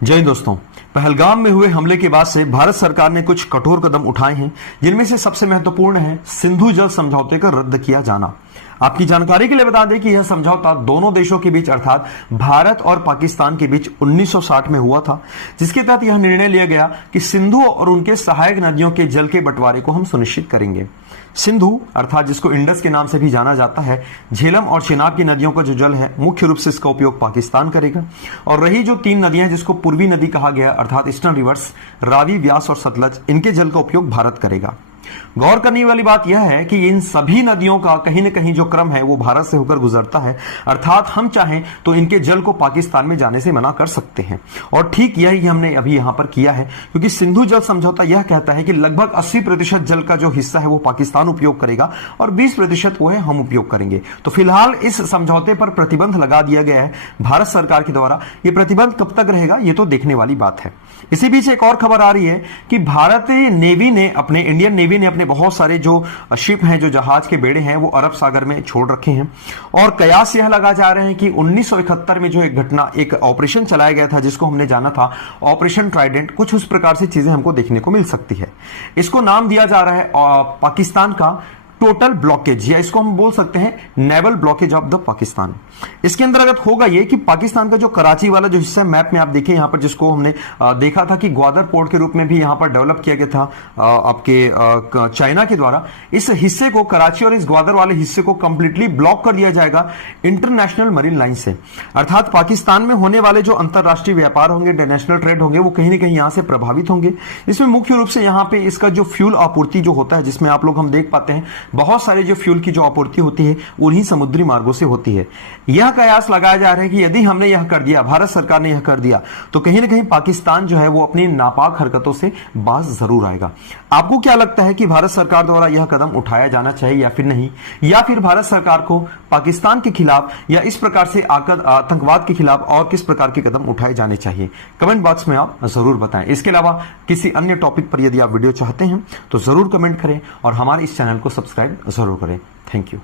जय दोस्तों, पहलगाम में हुए हमले के बाद से भारत सरकार ने कुछ कठोर कदम उठाए हैं, जिनमें से सबसे महत्वपूर्ण है सिंधु जल समझौते का रद्द किया जाना। आपकी जानकारी के लिए बता दें कि यह समझौता दोनों देशों के बीच अर्थात भारत और पाकिस्तान के बीच 1960 में हुआ था, जिसके तहत यह निर्णय लिया गया कि सिंधु और उनके सहायक नदियों के जल के बंटवारे को हम सुनिश्चित करेंगे। सिंधु अर्थात जिसको इंडस के नाम से भी जाना जाता है, झेलम और चिनाब की नदियों का जो जल है मुख्य रूप से इसका उपयोग पाकिस्तान करेगा। और रही जो तीन नदियां जिसको पूर्वी नदी कहा गया अर्थात ईस्टर्न रिवर्स, रावी, व्यास और सतलज, इनके जल का उपयोग भारत करेगा। गौर करने वाली बात यह है कि इन सभी नदियों का कहीं न कहीं जो क्रम है वो भारत से होकर गुजरता है, अर्थात हम चाहें तो इनके जल को पाकिस्तान में जाने से मना कर सकते हैं। और ठीक यही हमने अभी यहां पर किया है, क्योंकि सिंधु जल समझौता यह कहता है कि लगभग 80% जल का जो हिस्सा है वो पाकिस्तान उपयोग करेगा और 20% वो है हम उपयोग करेंगे। तो फिलहाल इस समझौते पर प्रतिबंध लगा दिया गया है भारत सरकार के द्वारा। यह प्रतिबंध कब तक रहेगा ये तो देखने वाली बात है। इसी बीच एक और खबर आ रही है कि भारतीय नेवी ने इंडियन नेवी ने अपने बहुत सारे जो शिप हैं, जो जहाज के बेड़े हैं, वो अरब सागर में छोड़ रखे हैं। और कयास यह लगा जा रहे हैं कि 1971 में जो एक ऑपरेशन चलाया गया था जिसको हमने जाना था ऑपरेशन ट्राइडेंट, कुछ उस प्रकार से चीजें हमको देखने को मिल सकती है। इसको नाम दिया जा रहा है पाकिस्तान का टोटल ब्लॉकेज, या इसको हम बोल सकते हैं naval blockage of the Pakistan. इसके अंतर्गत होगा ये कि पाकिस्तान का जो कराची वाला जो हिस्सा मैप में आप देखिए यहां पर, जिसको हमने देखा था कि ग्वादर पोर्ट के रूप में भी यहां पर डेवलप किया गया था आपके चाइना के द्वारा, इस हिस्से को, कराची और इस ग्वादर वाले हिस्से को कंप्लीटली ब्लॉक कर दिया जाएगा इंटरनेशनल मरीन लाइन से। अर्थात पाकिस्तान में होने वाले जो अंतरराष्ट्रीय व्यापार होंगे, इंटरनेशनल ट्रेड होंगे, वो कहीं ना कहीं यहां से प्रभावित होंगे। इसमें मुख्य रूप से यहां पे इसका जो फ्यूल आपूर्ति जो होता है, जिसमें आप लोग हम देख पाते हैं बहुत सारे जो फ्यूल की जो आपूर्ति होती है उन्हीं समुद्री मार्गों से होती है। यह कयास लगाया जा रहा है कि यदि हमने यह कर दिया, भारत सरकार ने यह कर दिया, तो कहीं ना कहीं पाकिस्तान जो है वो अपनी नापाक हरकतों से बाज जरूर आएगा। आपको क्या लगता है कि भारत सरकार द्वारा यह कदम उठाया जाना चाहिए या फिर नहीं, या फिर भारत सरकार को पाकिस्तान के खिलाफ या इस प्रकार से आतंकवाद के खिलाफ और किस प्रकार के कदम उठाए जाने चाहिए? कमेंट बॉक्स में आप जरूर बताएं। इसके अलावा किसी अन्य टॉपिक पर यदि आप वीडियो चाहते हैं तो जरूर कमेंट करें और हमारे इस चैनल को सब्सक्राइब जरूर करें। Thank you.